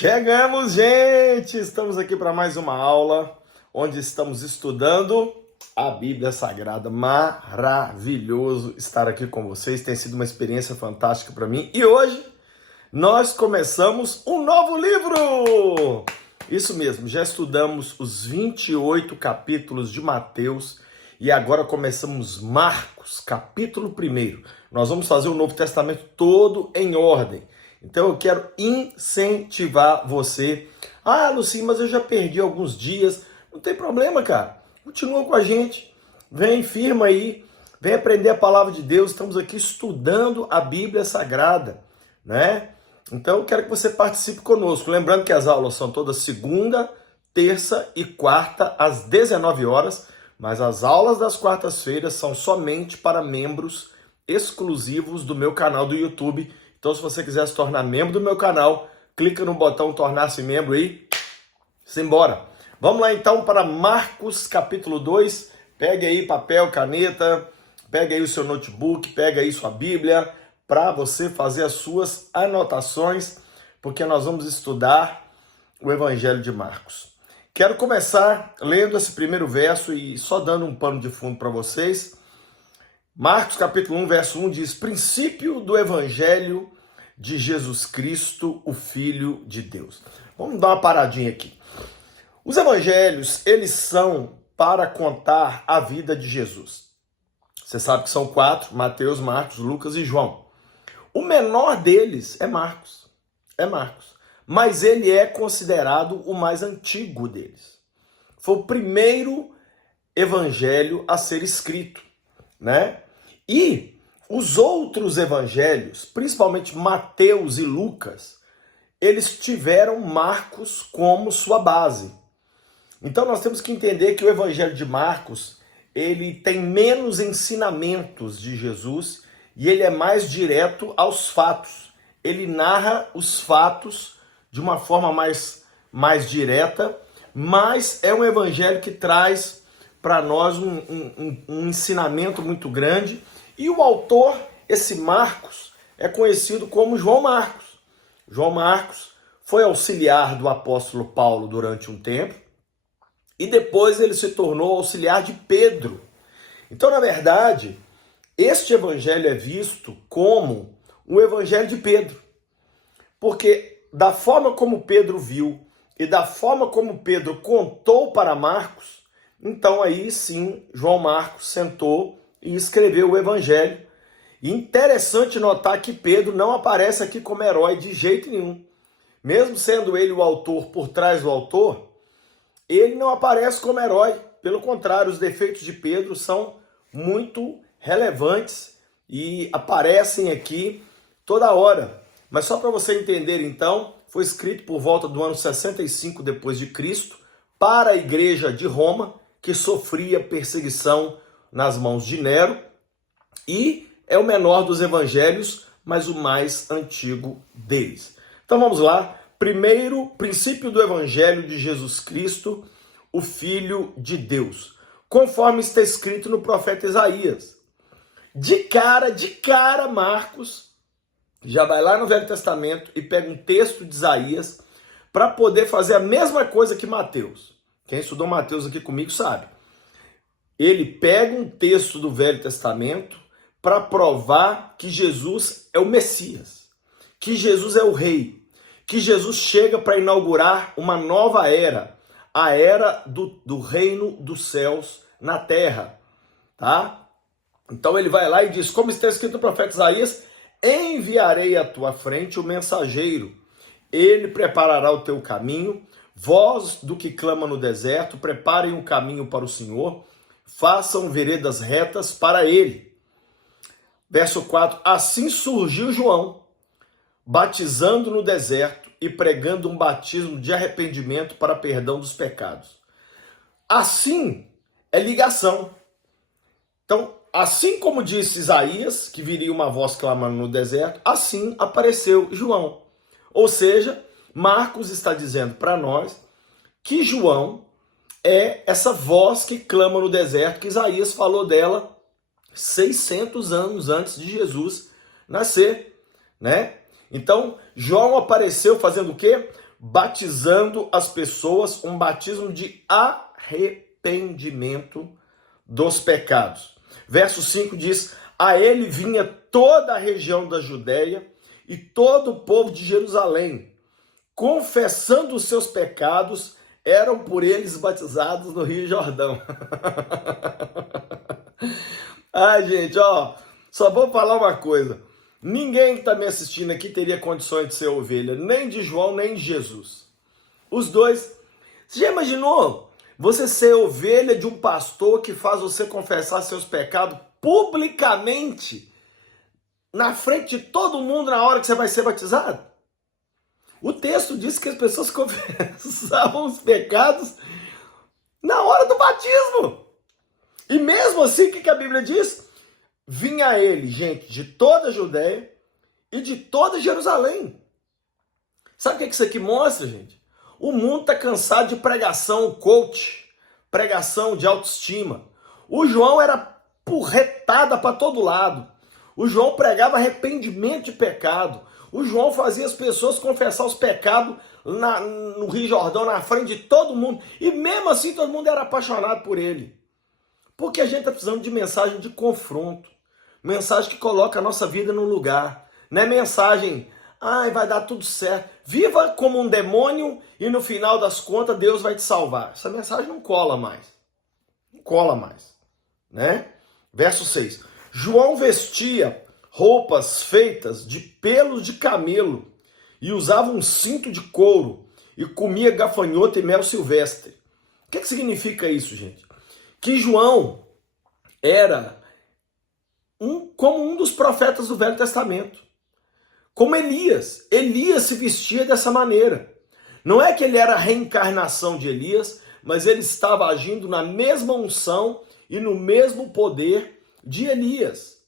Chegamos, gente! Estamos aqui para mais uma aula, onde estamos estudando a Bíblia Sagrada. Maravilhoso estar aqui com vocês, tem sido uma experiência fantástica para mim. E hoje nós começamos um novo livro! Isso mesmo, já estudamos os 28 capítulos de Mateus e agora começamos Marcos, capítulo 1. Nós vamos fazer o Novo Testamento todo em ordem. Então eu quero incentivar você. Ah, Lucinho, mas eu já perdi alguns dias. Não tem problema, cara. Continua com a gente. Vem, firma aí. Vem aprender a palavra de Deus. Estamos aqui estudando a Bíblia Sagrada, né? Então eu quero que você participe conosco. Lembrando que as aulas são todas segunda, terça e quarta, às 19 horas. Mas as aulas das quartas-feiras são somente para membros exclusivos do meu canal do YouTube. Então, se você quiser se tornar membro do meu canal, clica no botão tornar-se membro aí. Simbora! Vamos lá então para Marcos capítulo 2. Pegue aí papel, caneta, pegue aí o seu notebook, pegue aí sua Bíblia, para você fazer as suas anotações, porque nós vamos estudar o Evangelho de Marcos. Quero começar lendo esse primeiro verso e só dando um pano de fundo para vocês. Marcos capítulo 1, verso 1 diz: princípio do Evangelho de Jesus Cristo, o Filho de Deus. Vamos dar uma paradinha aqui. Os evangelhos, eles são para contar a vida de Jesus. Você sabe que são 4, Mateus, Marcos, Lucas e João. O menor deles é Marcos. Mas ele é considerado o mais antigo deles. Foi o primeiro evangelho a ser escrito, né? E os outros evangelhos, principalmente Mateus e Lucas, eles tiveram Marcos como sua base. Então nós temos que entender que o evangelho de Marcos, ele tem menos ensinamentos de Jesus e ele é mais direto aos fatos. Ele narra os fatos de uma forma mais direta, mas é um evangelho que traz para nós um ensinamento muito grande. E o autor, esse Marcos, é conhecido como João Marcos. João Marcos foi auxiliar do apóstolo Paulo durante um tempo e depois ele se tornou auxiliar de Pedro. Então, na verdade, este evangelho é visto como o evangelho de Pedro. Porque da forma como Pedro viu e da forma como Pedro contou para Marcos, então aí sim João Marcos sentou e escreveu o evangelho. E interessante notar que Pedro não aparece aqui como herói de jeito nenhum. Mesmo sendo ele o autor por trás do autor, ele não aparece como herói. Pelo contrário, os defeitos de Pedro são muito relevantes e aparecem aqui toda hora. Mas só para você entender então, foi escrito por volta do ano 65 depois de Cristo para a igreja de Roma, que sofria perseguição nas mãos de Nero, e é o menor dos evangelhos, mas o mais antigo deles. Então vamos lá. Primeiro, princípio do Evangelho de Jesus Cristo, o Filho de Deus, conforme está escrito no profeta Isaías. De cara, Marcos já vai lá no Velho Testamento e pega um texto de Isaías para poder fazer a mesma coisa que Mateus. Quem estudou Mateus aqui comigo sabe. Ele pega um texto do Velho Testamento para provar que Jesus é o Messias, que Jesus é o Rei, que Jesus chega para inaugurar uma nova era, a era do reino dos céus na terra, tá? Então ele vai lá e diz, como está escrito no profeta Isaías, enviarei à tua frente o mensageiro, ele preparará o teu caminho, vós do que clama no deserto, preparem um caminho para o Senhor, façam veredas retas para ele. Verso 4, assim surgiu João, batizando no deserto e pregando um batismo de arrependimento para perdão dos pecados. Assim é ligação. Então, assim como disse Isaías, que viria uma voz clamando no deserto, assim apareceu João. Ou seja, Marcos está dizendo para nós que João é essa voz que clama no deserto, que Isaías falou dela 600 anos antes de Jesus nascer, né? Então, João apareceu fazendo o quê? batizando as pessoas, um batismo de arrependimento dos pecados. Verso 5 diz: a ele vinha toda a região da Judéia e todo o povo de Jerusalém, confessando os seus pecados, eram por eles batizados no Rio Jordão. Ai, gente, ó, só vou falar uma coisa. Ninguém que está me assistindo aqui teria condições de ser ovelha, nem de João, nem de Jesus. Os dois. Você já imaginou você ser ovelha de um pastor que faz você confessar seus pecados publicamente, na frente de todo mundo, na hora que você vai ser batizado? O texto diz que as pessoas confessavam os pecados na hora do batismo. E mesmo assim, o que a Bíblia diz? Vinha a ele, gente, de toda a Judéia e de toda Jerusalém. Sabe o que isso aqui mostra, gente? O mundo está cansado de pregação coach, pregação de autoestima. O João era porretada para todo lado. O João pregava arrependimento de pecado. O João fazia as pessoas confessar os pecados no Rio Jordão, na frente de todo mundo. E mesmo assim todo mundo era apaixonado por ele. Porque a gente está precisando de mensagem de confronto. Mensagem que coloca a nossa vida no lugar. Não é mensagem, ai, vai dar tudo certo. Viva como um demônio e no final das contas Deus vai te salvar. Essa mensagem não cola mais. Não cola mais. Né? Verso 6. João vestia roupas feitas de pelos de camelo e usava um cinto de couro e comia gafanhoto e mel silvestre. O que significa isso, gente? Que João era como um dos profetas do Velho Testamento. Como Elias. Elias se vestia dessa maneira. Não é que ele era a reencarnação de Elias, mas ele estava agindo na mesma unção e no mesmo poder de Elias.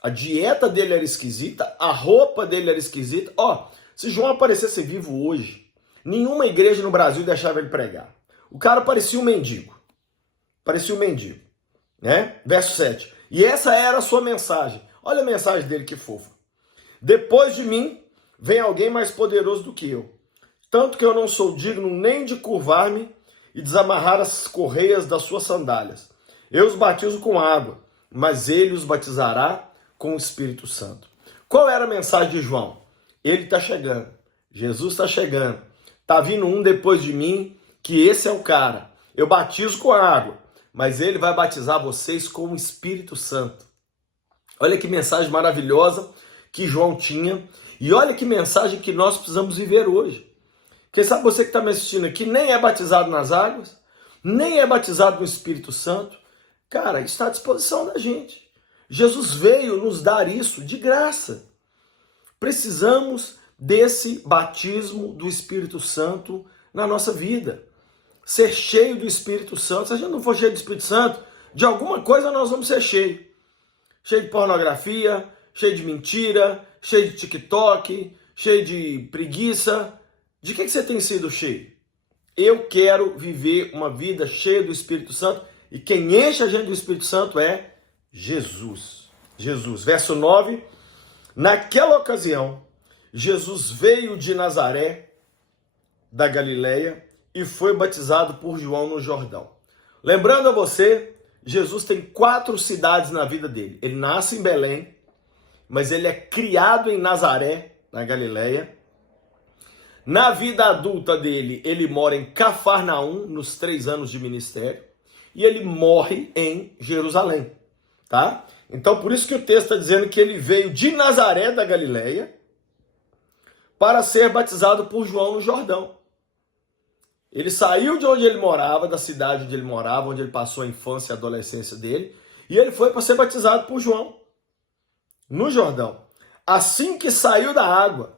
A dieta dele era esquisita, a roupa dele era esquisita. Ó, se João aparecesse vivo hoje, nenhuma igreja no Brasil deixava ele pregar. O cara parecia um mendigo. Parecia um mendigo. Né? Verso 7. E essa era a sua mensagem. Olha a mensagem dele, que fofa. Depois de mim, vem alguém mais poderoso do que eu. Tanto que eu não sou digno nem de curvar-me e desamarrar as correias das suas sandálias. Eu os batizo com água, mas ele os batizará com o Espírito Santo. Qual era a mensagem de João? Ele está chegando. Jesus está chegando. Está vindo um depois de mim, que esse é o cara. Eu batizo com água, mas ele vai batizar vocês com o Espírito Santo. Olha que mensagem maravilhosa que João tinha. E olha que mensagem que nós precisamos viver hoje. Porque sabe você que está me assistindo aqui, nem é batizado nas águas, nem é batizado no Espírito Santo. Cara, está à disposição da gente. Jesus veio nos dar isso de graça. Precisamos desse batismo do Espírito Santo na nossa vida. Ser cheio do Espírito Santo. Se a gente não for cheio do Espírito Santo, de alguma coisa nós vamos ser cheio. Cheio de pornografia, cheio de mentira, cheio de TikTok, cheio de preguiça. De que você tem sido cheio? Eu quero viver uma vida cheia do Espírito Santo. E quem enche a gente do Espírito Santo é Jesus. Jesus. Verso 9. Naquela ocasião, Jesus veio de Nazaré, da Galileia, e foi batizado por João no Jordão. Lembrando a você, Jesus tem 4 cidades na vida dele. Ele nasce em Belém, mas ele é criado em Nazaré, na Galileia. Na vida adulta dele, ele mora em Cafarnaum, nos 3 anos de ministério, e ele morre em Jerusalém, tá? Então, por isso que o texto está dizendo que ele veio de Nazaré, da Galileia, para ser batizado por João no Jordão. Ele saiu de onde ele morava, da cidade onde ele morava, onde ele passou a infância e a adolescência dele, e ele foi para ser batizado por João no Jordão. Assim que saiu da água,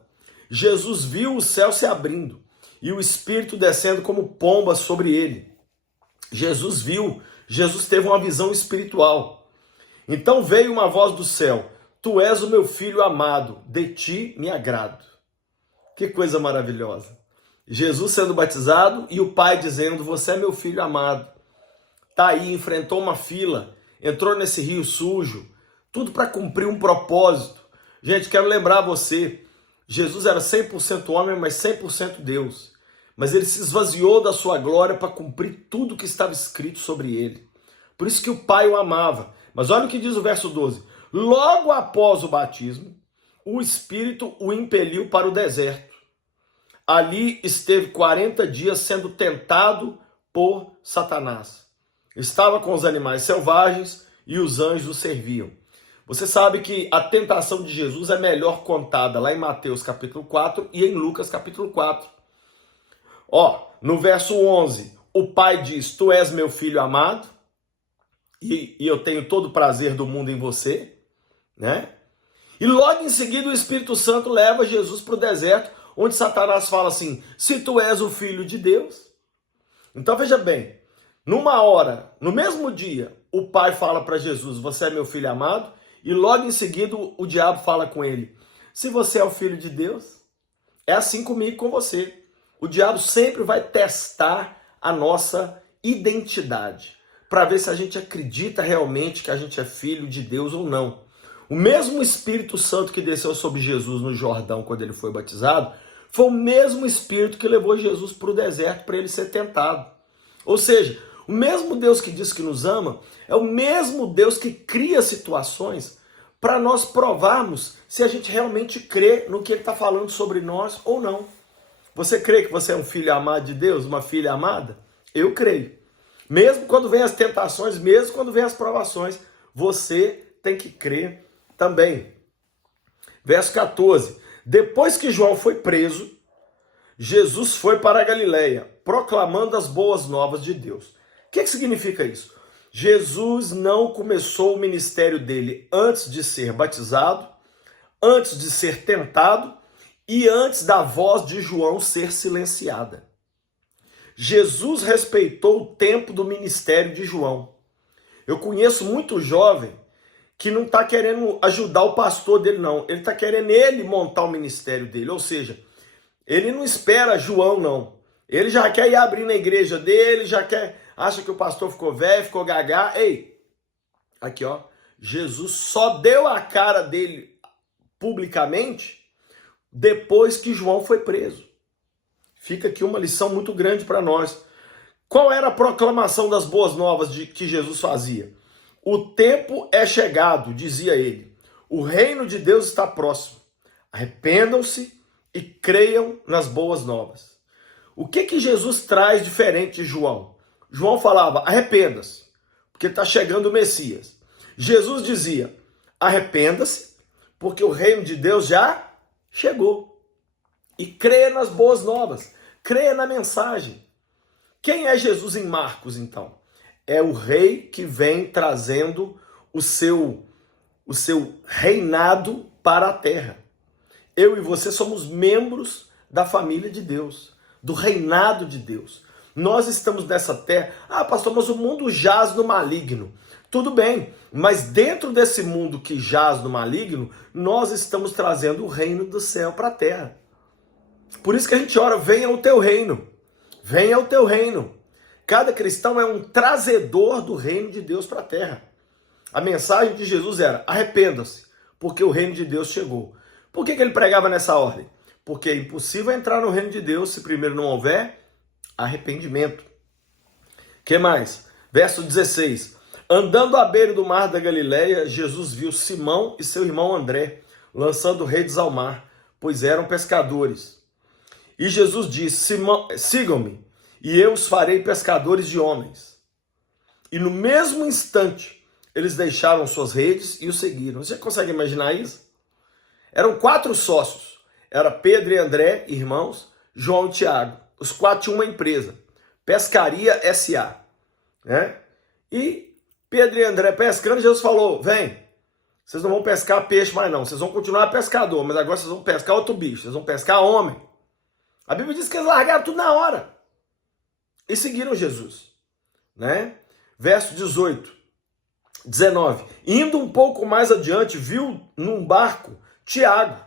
Jesus viu o céu se abrindo e o Espírito descendo como pomba sobre ele. Jesus viu, Jesus teve uma visão espiritual. Então veio uma voz do céu: Tu és o meu filho amado, de ti me agrado. Que coisa maravilhosa. Jesus sendo batizado e o pai dizendo: Você é meu filho amado. Tá aí, enfrentou uma fila, entrou nesse rio sujo, tudo para cumprir um propósito. Gente, quero lembrar você, Jesus era 100% homem, mas 100% Deus. Mas ele se esvaziou da sua glória para cumprir tudo que estava escrito sobre ele. Por isso que o Pai o amava. Mas olha o que diz o verso 12. Logo após o batismo, o Espírito o impeliu para o deserto. Ali esteve 40 dias sendo tentado por Satanás. Estava com os animais selvagens e os anjos o serviam. Você sabe que a tentação de Jesus é melhor contada lá em Mateus capítulo 4 e em Lucas capítulo 4. No verso 11, o pai diz, tu és meu filho amado e eu tenho todo o prazer do mundo em você, né? E logo em seguida o Espírito Santo leva Jesus para o deserto, onde Satanás fala assim, se tu és o filho de Deus. Então veja bem, numa hora, no mesmo dia, o pai fala para Jesus, você é meu filho amado, e logo em seguida o diabo fala com ele, se você é o filho de Deus, é assim comigo e com você. O diabo sempre vai testar a nossa identidade, para ver se a gente acredita realmente que a gente é filho de Deus ou não. O mesmo Espírito Santo que desceu sobre Jesus no Jordão quando ele foi batizado, foi o mesmo Espírito que levou Jesus para o deserto para ele ser tentado. Ou seja, o mesmo Deus que diz que nos ama, é o mesmo Deus que cria situações para nós provarmos se a gente realmente crê no que ele está falando sobre nós ou não. Você crê que você é um filho amado de Deus, uma filha amada? Eu creio. Mesmo quando vem as tentações, mesmo quando vem as provações, você tem que crer também. Verso 14. Depois que João foi preso, Jesus foi para a Galileia, proclamando as boas novas de Deus. O que significa isso? Jesus não começou o ministério dele antes de ser batizado, antes de ser tentado e antes da voz de João ser silenciada. Jesus respeitou o tempo do ministério de João. Eu conheço muito jovem que não está querendo ajudar o pastor dele, não. Ele está querendo ele montar o ministério dele. Ou seja, ele não espera João, não. Ele já quer ir abrindo a igreja dele, acha que o pastor ficou velho, ficou gagá. Ei, aqui ó, Jesus só deu a cara dele publicamente depois que João foi preso. Fica aqui uma lição muito grande para nós. Qual era a proclamação das boas novas que Jesus fazia? O tempo é chegado, dizia ele. O reino de Deus está próximo. Arrependam-se e creiam nas boas novas. O que Jesus traz diferente de João? João falava, arrependa-se, porque está chegando o Messias. Jesus dizia, arrependa-se, porque o reino de Deus já chegou. E creia nas boas novas, creia na mensagem. Quem é Jesus em Marcos, então? É o rei que vem trazendo o seu reinado para a terra. Eu e você somos membros da família de Deus, do reinado de Deus. Nós estamos nessa terra. Ah, pastor, mas o mundo jaz no maligno. Tudo bem, mas dentro desse mundo que jaz no maligno, nós estamos trazendo o reino do céu para a terra. Por isso que a gente ora, venha o teu reino. Venha o teu reino. Cada cristão é um trazedor do reino de Deus para a terra. A mensagem de Jesus era, arrependa-se, porque o reino de Deus chegou. Por que ele pregava nessa ordem? Porque é impossível entrar no reino de Deus se primeiro não houver arrependimento. Que mais? Verso 16. Andando à beira do mar da Galileia, Jesus viu Simão e seu irmão André lançando redes ao mar, pois eram pescadores. E Jesus disse, Simão, sigam-me, e eu os farei pescadores de homens. E no mesmo instante, eles deixaram suas redes e o seguiram. Você consegue imaginar isso? Eram 4 sócios. Era Pedro e André, irmãos, João e Tiago. Os 4 tinham uma empresa, Pescaria S.A. Né? E Pedro e André pescando, Jesus falou, vem, vocês não vão pescar peixe mais não, vocês vão continuar pescador, mas agora vocês vão pescar outro bicho, vocês vão pescar homem. A Bíblia diz que eles largaram tudo na hora e seguiram Jesus. Né? Verso 18, 19. Indo um pouco mais adiante, viu num barco Tiago,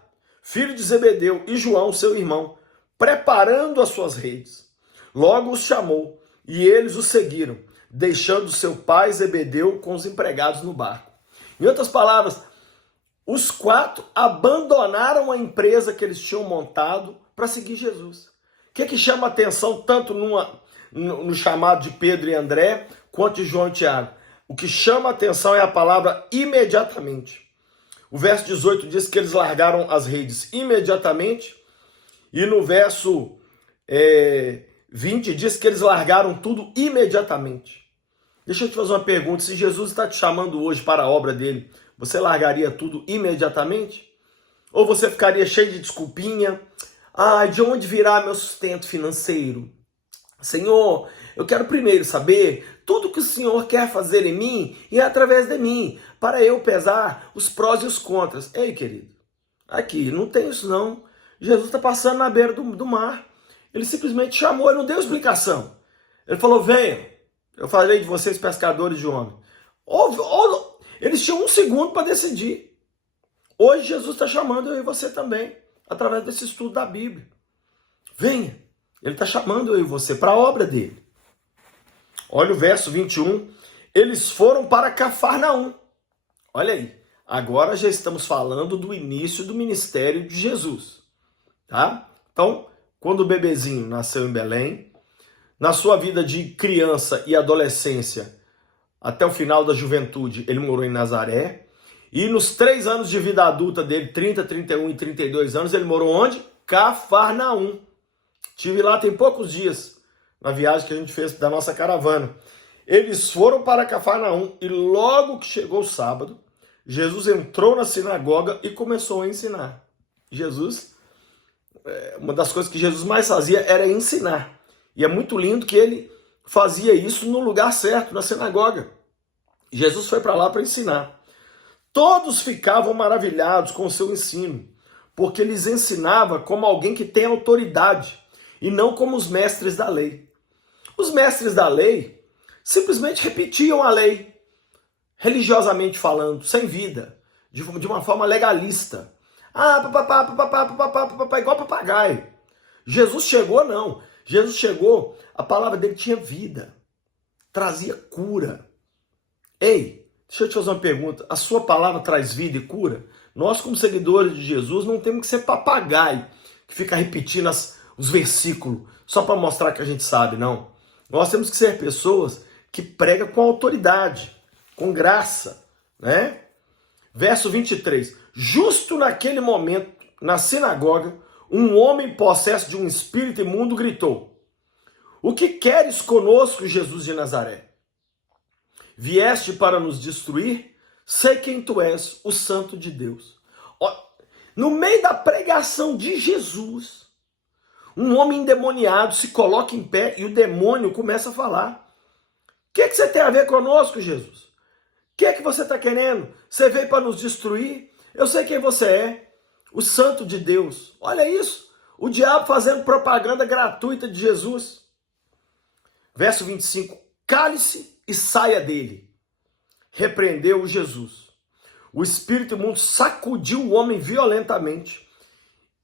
filho de Zebedeu, e João, seu irmão, preparando as suas redes. Logo os chamou, e eles o seguiram, deixando seu pai Zebedeu com os empregados no barco. Em outras palavras, os 4 abandonaram a empresa que eles tinham montado para seguir Jesus. O que chama atenção tanto no chamado de Pedro e André, quanto de João e Tiago? O que chama atenção é a palavra imediatamente. O verso 18 diz que eles largaram as redes imediatamente, e no verso 20 diz que eles largaram tudo imediatamente. Deixa eu te fazer uma pergunta, se Jesus está te chamando hoje para a obra dele, você largaria tudo imediatamente? Ou você ficaria cheio de desculpinha? De onde virá meu sustento financeiro? Senhor, eu quero primeiro saber tudo que o Senhor quer fazer em mim e através de mim, para eu pesar os prós e os contras. Ei, querido, aqui não tem isso não. Jesus está passando na beira do mar. Ele simplesmente chamou, ele não deu explicação. Ele falou, venham, eu falei de vocês pescadores de homem. Eles tinham 1 segundo para decidir. Hoje Jesus está chamando eu e você também, através desse estudo da Bíblia. Venha. Ele está chamando eu e você para a obra dele. Olha o verso 21. Eles foram para Cafarnaum. Olha aí. Agora já estamos falando do início do ministério de Jesus. Tá? Então, quando o bebezinho nasceu em Belém, na sua vida de criança e adolescência, até o final da juventude, ele morou em Nazaré. E nos 3 anos de vida adulta dele, 30, 31 e 32 anos, ele morou onde? Cafarnaum. Estive lá tem poucos dias, na viagem que a gente fez da nossa caravana. Eles foram para Cafarnaum e logo que chegou o sábado, Jesus entrou na sinagoga e começou a ensinar. Uma das coisas que Jesus mais fazia era ensinar. E é muito lindo que ele fazia isso no lugar certo, na sinagoga. Jesus foi para lá para ensinar. Todos ficavam maravilhados com o seu ensino, porque eles ensinava como alguém que tem autoridade, e não como os mestres da lei. Os mestres da lei simplesmente repetiam a lei, religiosamente falando, sem vida, de uma forma legalista. Igual papagaio. Jesus chegou, não. Jesus chegou, a palavra dele tinha vida, trazia cura. Ei, deixa eu te fazer uma pergunta. A sua palavra traz vida e cura? Nós, como seguidores de Jesus, não temos que ser papagaio, que fica repetindo os versículos só para mostrar que a gente sabe, não. Nós temos que ser pessoas que pregam com autoridade, com graça, né? Verso 23. Justo naquele momento, na sinagoga, um homem possesso de um espírito imundo gritou: O que queres conosco, Jesus de Nazaré? Vieste para nos destruir? Sei quem tu és, o Santo de Deus. No meio da pregação de Jesus, um homem endemoniado se coloca em pé e o demônio começa a falar. O que você tem a ver conosco, Jesus? O que você está querendo? Você veio para nos destruir? Eu sei quem você é, o Santo de Deus. Olha isso, o diabo fazendo propaganda gratuita de Jesus. Verso 25, cale-se e saia dele. Repreendeu Jesus. O espírito imundo sacudiu o homem violentamente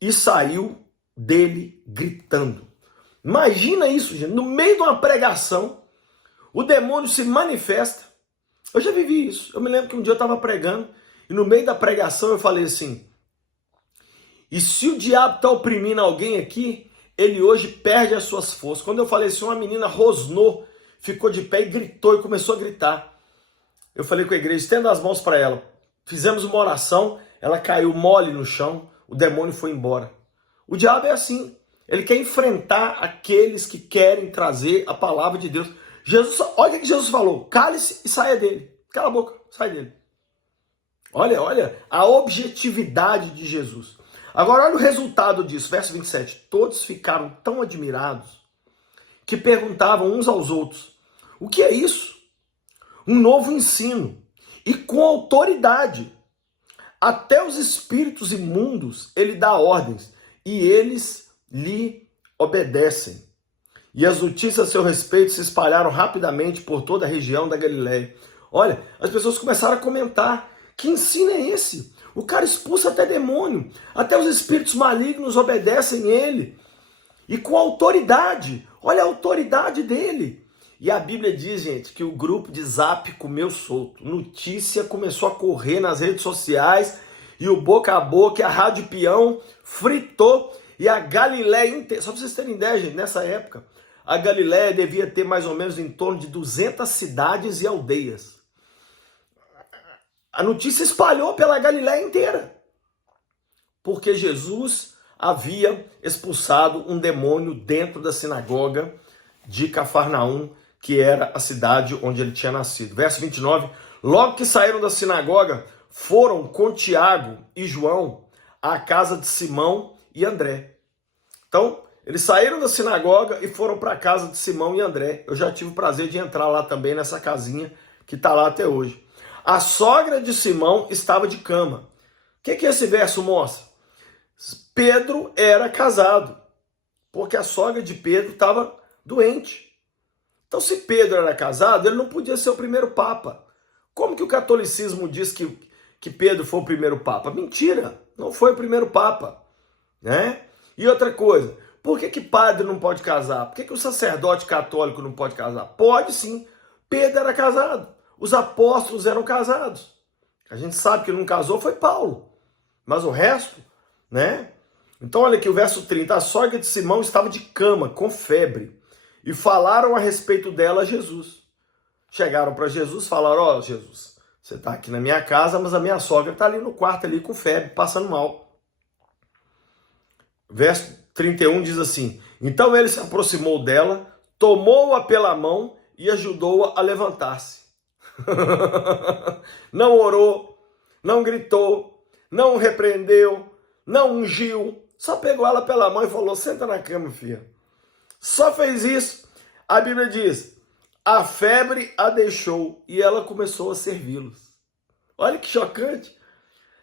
e saiu dele gritando. Imagina isso, gente. No meio de uma pregação, o demônio se manifesta. Eu já vivi isso. Eu me lembro que um dia eu estava pregando e no meio da pregação eu falei assim: e se o diabo está oprimindo alguém aqui, ele hoje perde as suas forças. Quando eu falei assim, uma menina rosnou, ficou de pé e gritou e começou a gritar. Eu falei com a igreja, estenda as mãos para ela. Fizemos uma oração, ela caiu mole no chão, o demônio foi embora. O diabo é assim, ele quer enfrentar aqueles que querem trazer a palavra de Deus. Jesus, olha o que Jesus falou, cale-se e saia dele. Cala a boca, sai dele. Olha a objetividade de Jesus. Agora olha o resultado disso, verso 27. Todos ficaram tão admirados que perguntavam uns aos outros: o que é isso? Um novo ensino e com autoridade. Até os espíritos imundos ele dá ordens e eles lhe obedecem. E as notícias a seu respeito se espalharam rapidamente por toda a região da Galileia. Olha, as pessoas começaram a comentar: que ensino é esse? O cara expulsa até demônio, até os espíritos malignos obedecem ele. E com autoridade, olha a autoridade dele. E a Bíblia diz, gente, que o grupo de Zap comeu solto. Notícia começou a correr nas redes sociais e o boca a boca, e a rádio peão fritou, e a Galiléia inteira, só para vocês terem ideia, gente, nessa época, a Galiléia devia ter mais ou menos em torno de 200 cidades e aldeias. A notícia espalhou pela Galiléia inteira, porque Jesus havia expulsado um demônio dentro da sinagoga de Cafarnaum, que era a cidade onde ele tinha nascido. Verso 29, logo que saíram da sinagoga, foram com Tiago e João à casa de Simão e André. Então, eles saíram da sinagoga e foram para a casa de Simão e André. Eu já tive o prazer de entrar lá também, nessa casinha que está lá até hoje. A sogra de Simão estava de cama. O que esse verso mostra? Pedro era casado, porque a sogra de Pedro estava doente. Então, se Pedro era casado, ele não podia ser o primeiro papa. Como que o catolicismo diz que Pedro foi o primeiro papa? Mentira, não foi o primeiro papa, né? E outra coisa, por que padre não pode casar? Por que o sacerdote católico não pode casar? Pode sim, Pedro era casado, os apóstolos eram casados. A gente sabe que ele não casou foi Paulo, mas o resto, né? Então olha aqui o verso 30, a sogra de Simão estava de cama, com febre, e falaram a respeito dela a Jesus. Chegaram para Jesus, falaram, ó, Jesus, você está aqui na minha casa, mas a minha sogra está ali no quarto, ali com febre, passando mal. Verso 31 diz assim, então ele se aproximou dela, tomou-a pela mão e ajudou-a a levantar-se. Não orou, não gritou, não repreendeu, não ungiu, só pegou ela pela mão e falou, senta na cama, filha. Só fez isso. A Bíblia diz, a febre a deixou e ela começou a servi-los. Olha que chocante.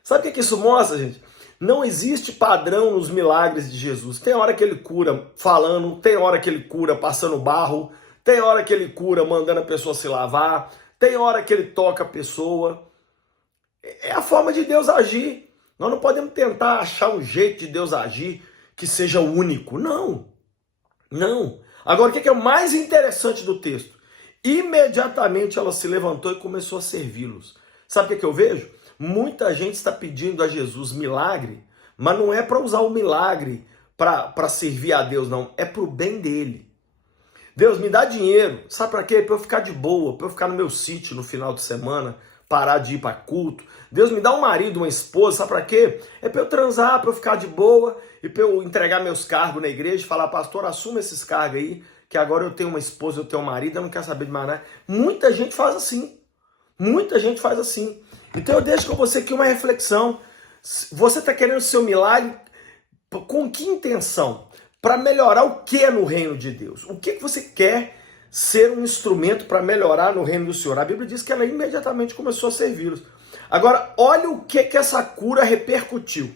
Sabe o que isso mostra, gente? Não existe padrão nos milagres de Jesus. Tem hora que ele cura falando, tem hora que ele cura passando barro, tem hora que ele cura mandando a pessoa se lavar, tem hora que ele toca a pessoa. É a forma de Deus agir. Nós não podemos tentar achar um jeito de Deus agir que seja único. Não. Não. Agora, o que é o mais interessante do texto? Imediatamente ela se levantou e começou a servi-los. Sabe o que eu vejo? Muita gente está pedindo a Jesus milagre, mas não é para usar o milagre para servir a Deus, não. É para o bem dele. Deus, me dá dinheiro. Sabe para quê? Para eu ficar de boa, para eu ficar no meu sítio no final de semana, parar de ir para culto. Deus, me dá um marido, uma esposa. Sabe para quê? É para eu transar, para eu ficar de boa e para eu entregar meus cargos na igreja e falar, pastor, assuma esses cargos aí, que agora eu tenho uma esposa, eu tenho um marido, eu não quero saber de mais nada. Muita gente faz assim. Muita gente faz assim. Então eu deixo com você aqui uma reflexão. Você está querendo o seu milagre com que intenção? Para melhorar o que no reino de Deus? O que você quer ser um instrumento para melhorar no reino do Senhor? A Bíblia diz que ela imediatamente começou a servi-los. Agora, olha o que essa cura repercutiu.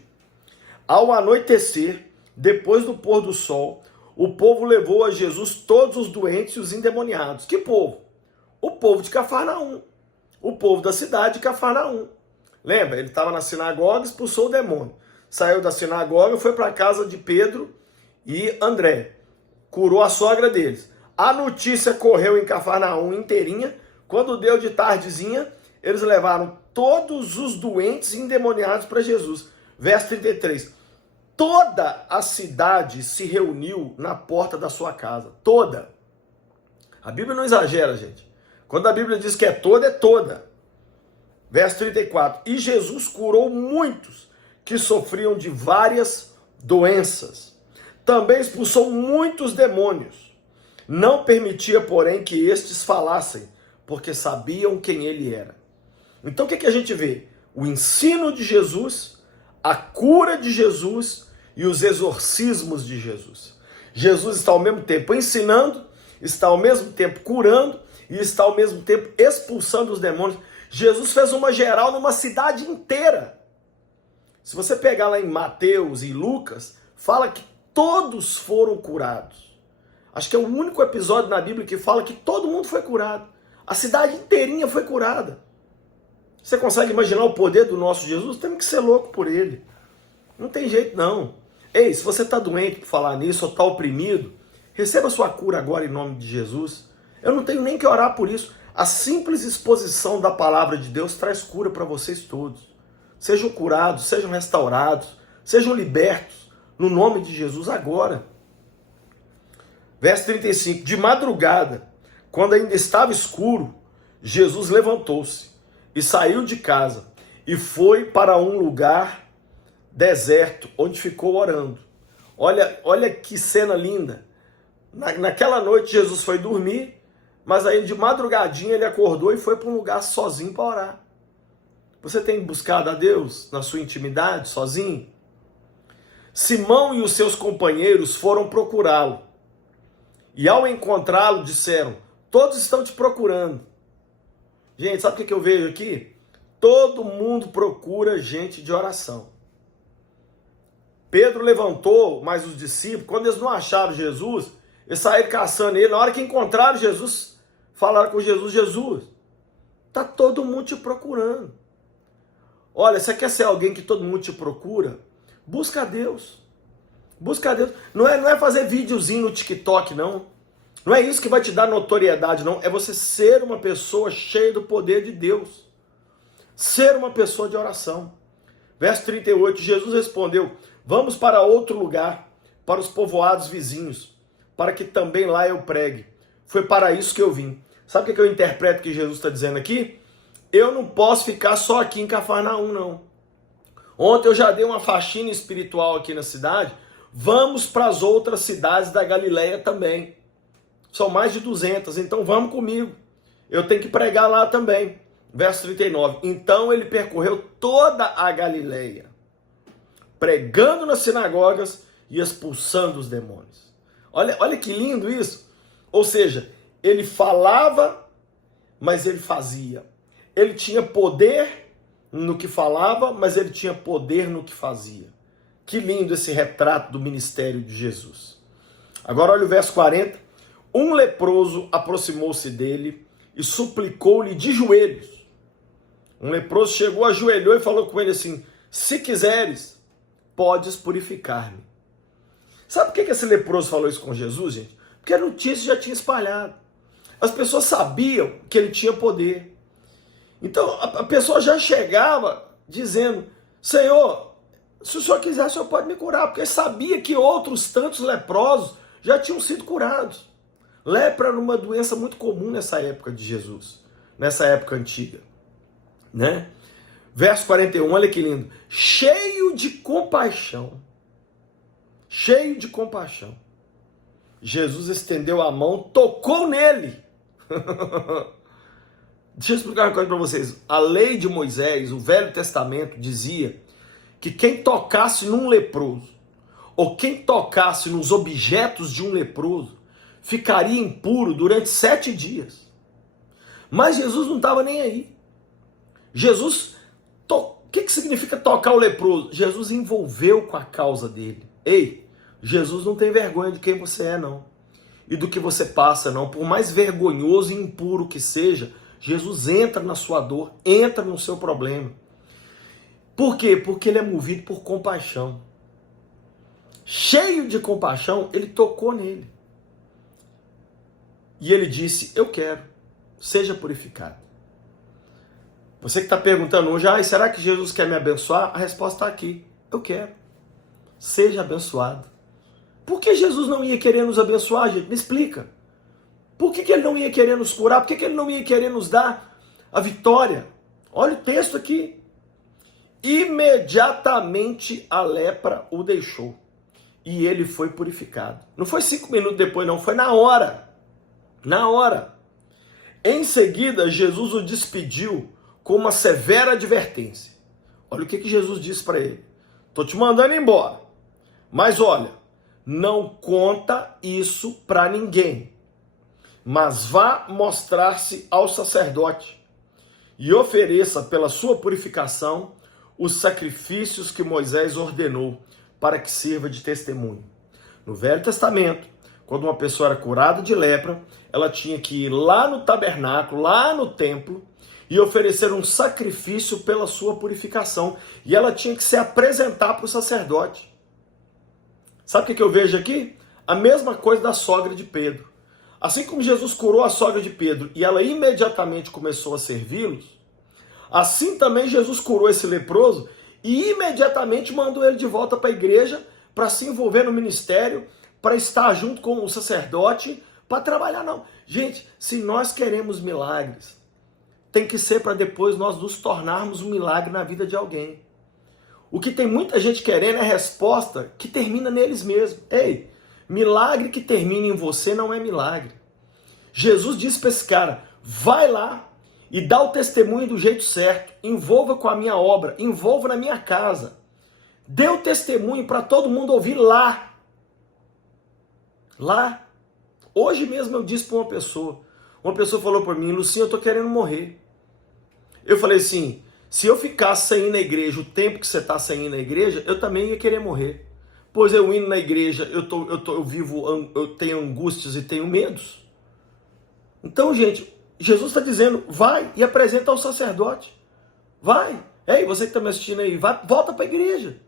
Ao anoitecer, depois do pôr do sol, o povo levou a Jesus todos os doentes e os endemoniados. Que povo? O povo de Cafarnaum. O povo da cidade de Cafarnaum. Lembra? Ele estava na sinagoga, expulsou o demônio. Saiu da sinagoga, foi para a casa de Pedro e André. Curou a sogra deles. A notícia correu em Cafarnaum inteirinha. Quando deu de tardezinha, eles levaram todos os doentes e endemoniados para Jesus. Verso 33. Toda a cidade se reuniu na porta da sua casa. Toda. A Bíblia não exagera, gente. Quando a Bíblia diz que é toda, é toda. Verso 34. E Jesus curou muitos que sofriam de várias doenças. Também expulsou muitos demônios. Não permitia, porém, que estes falassem, porque sabiam quem ele era. Então o que a gente vê? O ensino de Jesus, a cura de Jesus e os exorcismos de Jesus. Jesus está ao mesmo tempo ensinando, está ao mesmo tempo curando e está ao mesmo tempo expulsando os demônios. Jesus fez uma geral numa cidade inteira. Se você pegar lá em Mateus e Lucas, fala que todos foram curados. Acho que é o único episódio na Bíblia que fala que todo mundo foi curado. A cidade inteirinha foi curada. Você consegue imaginar o poder do nosso Jesus? Temos que ser louco por ele. Não tem jeito não. Ei, se você está doente por falar nisso ou está oprimido, receba sua cura agora em nome de Jesus. Eu não tenho nem que orar por isso. A simples exposição da palavra de Deus traz cura para vocês todos. sejam curados, sejam restaurados, sejam libertos, no nome de Jesus agora. Verso 35, de madrugada, quando ainda estava escuro, Jesus levantou-se e saiu de casa e foi para um lugar deserto, onde ficou orando. Olha que cena linda. Naquela noite Jesus foi dormir, mas aí de madrugadinha ele acordou e foi para um lugar sozinho para orar. Você tem buscado a Deus na sua intimidade, sozinho? Simão e os seus companheiros foram procurá-lo. E ao encontrá-lo disseram, todos estão te procurando. Gente, sabe o que eu vejo aqui? Todo mundo procura gente de oração. Pedro levantou, mas os discípulos, quando eles não acharam Jesus, eles saíram caçando ele. Na hora que encontraram Jesus, falaram com Jesus, Jesus, está todo mundo te procurando. Olha, você quer ser alguém que todo mundo te procura? Busca a Deus. Busca a Deus. Não é fazer videozinho no TikTok, não. Não é isso que vai te dar notoriedade, não. É você ser uma pessoa cheia do poder de Deus. Ser uma pessoa de oração. Verso 38, Jesus respondeu, vamos para outro lugar, para os povoados vizinhos, para que também lá eu pregue. Foi para isso que eu vim. Sabe o que eu interpreto que Jesus está dizendo aqui? Eu não posso ficar só aqui em Cafarnaum, não. Ontem eu já dei uma faxina espiritual aqui na cidade. Vamos para as outras cidades da Galileia também. São mais de 200, então vamos comigo. Eu tenho que pregar lá também. Verso 39. Então ele percorreu toda a Galileia, pregando nas sinagogas e expulsando os demônios. Olha que lindo isso. Ou seja, ele falava, mas ele fazia. Ele tinha poder no que falava, mas ele tinha poder no que fazia. Que lindo esse retrato do ministério de Jesus. Agora olha o verso 40. Um leproso aproximou-se dele e suplicou-lhe de joelhos. Um leproso chegou, ajoelhou e falou com ele assim, se quiseres, podes purificar-me. Sabe por que esse leproso falou isso com Jesus, gente? Porque a notícia já tinha espalhado. As pessoas sabiam que ele tinha poder. Então a pessoa já chegava dizendo, Senhor, se o Senhor quiser, o Senhor pode me curar. Porque sabia que outros tantos leprosos já tinham sido curados. Lepra era uma doença muito comum nessa época de Jesus, nessa época antiga, né? Verso 41, olha que lindo. Cheio de compaixão, Jesus estendeu a mão, tocou nele. Deixa eu explicar uma coisa para vocês. A lei de Moisés, o Velho Testamento, dizia que quem tocasse num leproso, ou quem tocasse nos objetos de um leproso, ficaria impuro durante 7 dias. Mas Jesus não estava nem aí. O que significa tocar o leproso? Jesus envolveu com a causa dele. Ei, Jesus não tem vergonha de quem você é, não. E do que você passa, não. Por mais vergonhoso e impuro que seja, Jesus entra na sua dor, entra no seu problema. Por quê? Porque ele é movido por compaixão. Cheio de compaixão, ele tocou nele. E ele disse, eu quero, seja purificado. Você que está perguntando hoje, será que Jesus quer me abençoar? A resposta está aqui, eu quero, seja abençoado. Por que Jesus não ia querer nos abençoar, gente? Me explica. Por que ele não ia querer nos curar? Por que ele não ia querer nos dar a vitória? Olha o texto aqui. Imediatamente a lepra o deixou e ele foi purificado. Não foi 5 minutos depois, não, foi na hora. Na hora. Em seguida, Jesus o despediu com uma severa advertência. Olha o que Jesus disse para ele. Estou te mandando embora. Mas olha, não conta isso para ninguém. Mas vá mostrar-se ao sacerdote e ofereça pela sua purificação os sacrifícios que Moisés ordenou para que sirva de testemunho. No Velho Testamento, quando uma pessoa era curada de lepra, ela tinha que ir lá no tabernáculo, lá no templo, e oferecer um sacrifício pela sua purificação. E ela tinha que se apresentar para o sacerdote. Sabe o que eu vejo aqui? A mesma coisa da sogra de Pedro. Assim como Jesus curou a sogra de Pedro e ela imediatamente começou a servi-los, Assim também Jesus curou esse leproso e imediatamente mandou ele de volta para a igreja para se envolver no ministério, para estar junto com o sacerdote, para trabalhar. Não, gente, se nós queremos milagres, tem que ser para depois nós nos tornarmos um milagre na vida de alguém. O que tem muita gente querendo é resposta que termina neles mesmos. Ei, milagre que termina em você não é milagre. Jesus disse para esse cara, vai lá e dá o testemunho do jeito certo, envolva com a minha obra, envolva na minha casa. Dê o testemunho para todo mundo ouvir lá. Lá. Hoje mesmo eu disse para uma pessoa falou para mim, Lucinha, eu tô querendo morrer. Eu falei assim, se eu ficasse sem ir na igreja o tempo que você está sem ir na igreja, eu também ia querer morrer. Pois eu indo na igreja, eu tenho angústias e tenho medos. Então, gente, Jesus está dizendo, vai e apresenta ao sacerdote. Vai. Ei, você que está me assistindo aí, vai, volta para a igreja.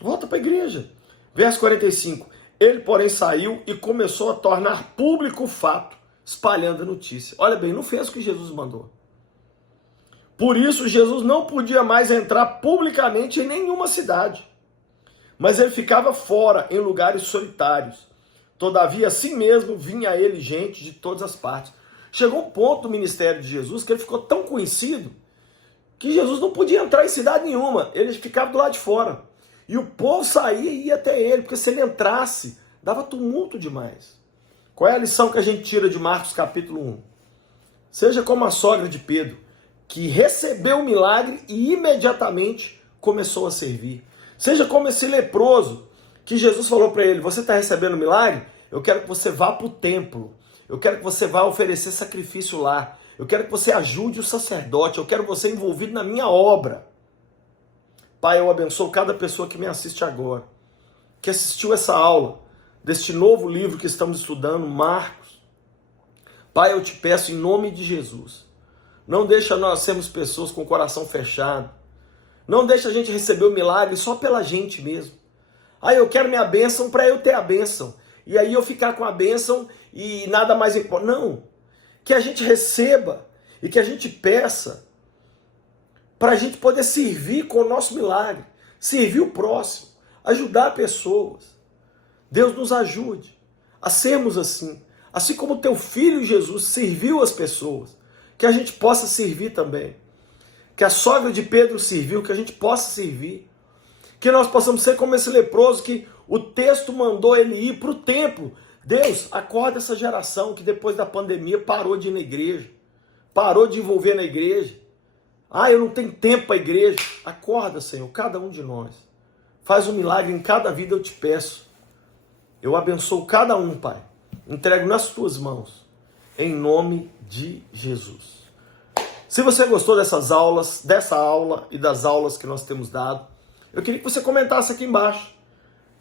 Volta para a igreja. Verso 45. Ele, porém, saiu e começou a tornar público o fato, espalhando a notícia. Olha bem, não fez o que Jesus mandou. Por isso, Jesus não podia mais entrar publicamente em nenhuma cidade. Mas ele ficava fora, em lugares solitários. Todavia, assim mesmo, vinha a ele gente de todas as partes. Chegou um ponto do ministério de Jesus que ele ficou tão conhecido que Jesus não podia entrar em cidade nenhuma. Ele ficava do lado de fora. E o povo saía e ia até ele, porque se ele entrasse, dava tumulto demais. Qual é a lição que a gente tira de Marcos capítulo 1? Seja como a sogra de Pedro, que recebeu o milagre e imediatamente começou a servir. Seja como esse leproso, que Jesus falou para ele, você está recebendo o milagre? Eu quero que você vá para o templo. Eu quero que você vá oferecer sacrifício lá. Eu quero que você ajude o sacerdote. Eu quero você envolvido na minha obra. Pai, eu abençoo cada pessoa que me assiste agora, que assistiu essa aula, deste novo livro que estamos estudando, Marcos. Pai, eu te peço em nome de Jesus, não deixa nós sermos pessoas com o coração fechado. Não deixa a gente receber o milagre só pela gente mesmo. Ah, eu quero minha bênção para eu ter a bênção. E aí eu ficar com a bênção e nada mais importa. Não. Que a gente receba e que a gente peça para a gente poder servir com o nosso milagre. Servir o próximo. Ajudar pessoas. Deus nos ajude a sermos assim. Assim como o teu filho Jesus serviu as pessoas. Que a gente possa servir também. Que a sogra de Pedro serviu, que a gente possa servir. Que nós possamos ser como esse leproso que o texto mandou ele ir para o templo. Deus, acorda essa geração que depois da pandemia parou de ir na igreja. Parou de envolver na igreja. Ah, eu não tenho tempo para a igreja. Acorda, Senhor, cada um de nós. Faz um milagre em cada vida, eu te peço. Eu abençoo cada um, Pai. Entrego nas tuas mãos. Em nome de Jesus. Se você gostou dessas aulas, dessa aula e das aulas que nós temos dado, eu queria que você comentasse aqui embaixo.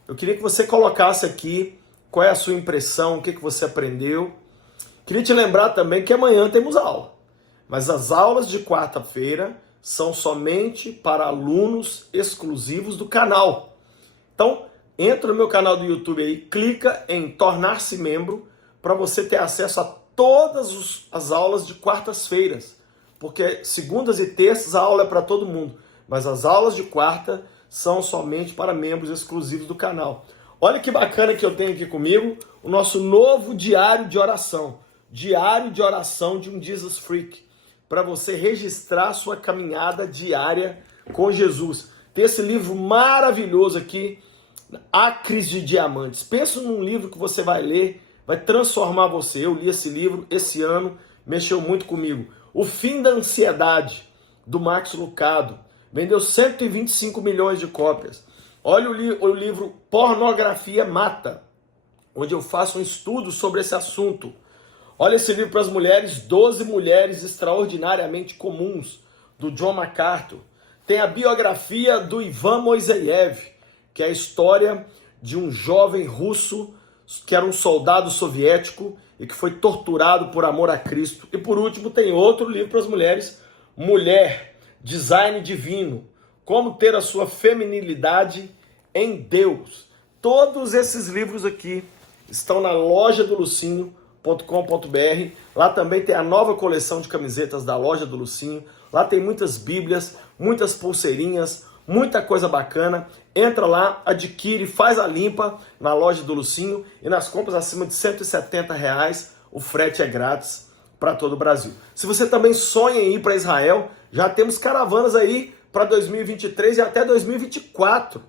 Eu queria que você colocasse aqui qual é a sua impressão, o que você aprendeu. Queria te lembrar também que amanhã temos aula. Mas as aulas de quarta-feira são somente para alunos exclusivos do canal. Então, entra no meu canal do YouTube aí, clica em tornar-se membro para você ter acesso a todas as aulas de quartas-feiras. Porque segundas e terças a aula é para todo mundo. Mas as aulas de quarta são somente para membros exclusivos do canal. Olha que bacana que eu tenho aqui comigo o nosso novo diário de oração. Diário de oração de um Jesus Freak. Para você registrar sua caminhada diária com Jesus. Tem esse livro maravilhoso aqui, Acres de Diamantes. Pensa num livro que você vai ler, vai transformar você. Eu li esse livro esse ano, mexeu muito comigo. O Fim da Ansiedade, do Max Lucado. Vendeu 125 milhões de cópias. Olha o livro Pornografia Mata, onde eu faço um estudo sobre esse assunto. Olha esse livro para as mulheres, 12 mulheres extraordinariamente comuns, do John MacArthur. Tem a biografia do Ivan Moiseyev, que é a história de um jovem russo que era um soldado soviético e que foi torturado por amor a Cristo. E por último tem outro livro para as mulheres, Mulher, Design Divino, como ter a sua feminilidade em Deus. Todos esses livros aqui estão na loja do Lucinho.com.br. Lá também tem a nova coleção de camisetas da loja do Lucinho. Lá tem muitas bíblias, muitas pulseirinhas, muita coisa bacana. Entra lá, adquire, faz a limpa na loja do Lucinho e nas compras acima de R$170, o frete é grátis para todo o Brasil. Se você também sonha em ir para Israel, já temos caravanas aí para 2023 e até 2024.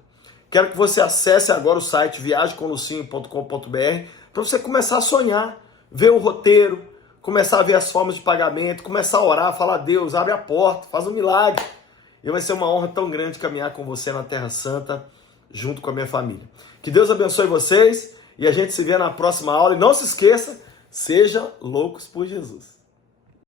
Quero que você acesse agora o site viagecomlucinho.com.br para você começar a sonhar, ver o roteiro, começar a ver as formas de pagamento, começar a orar, falar: Deus, abre a porta, faz um milagre. E vai ser uma honra tão grande caminhar com você na Terra Santa, junto com a minha família. Que Deus abençoe vocês e a gente se vê na próxima aula. E não se esqueça, seja loucos por Jesus.